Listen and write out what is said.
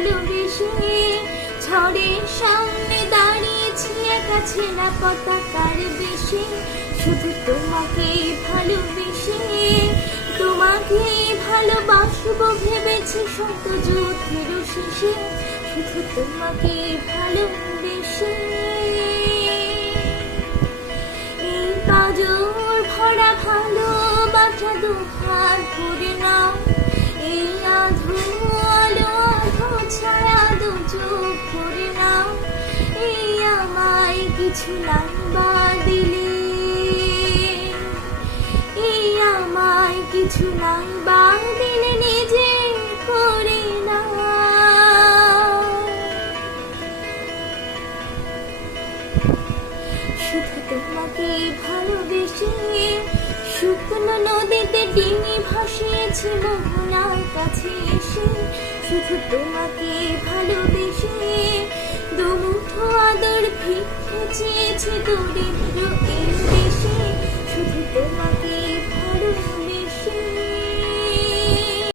ভালোবেসে ঝড়ের সামনে দাঁড়িয়েছি একা ছেঁড়া পতাকার বেশে, শুধু তোমাকেই ভালোবেসে তোমাকেই ভালোবাসবো ভেবেছি শত যুদ্ধের শেষে, শুধু তোমাকেই ভালোবেসে। এই পাজর ভরা ভালোবাসা দুহাত ভরে নাও, এই আধো আলো আধো ছায়া দু চোখ ভরে নাও, এই আমায় কিছু নাইবা দিলে, এই আমায় কিছু নাইবা দিলে নিজে করে না। শুধু তোমাকে ভালোবেসে শুকনো নদীতে ডিঙি ভাসিয়েছি মোহনার কাছে এসে, শুধু তোমাকে ভালোবেসে দুমুঠো আদর ভিক্ষে চেয়েছি দূরে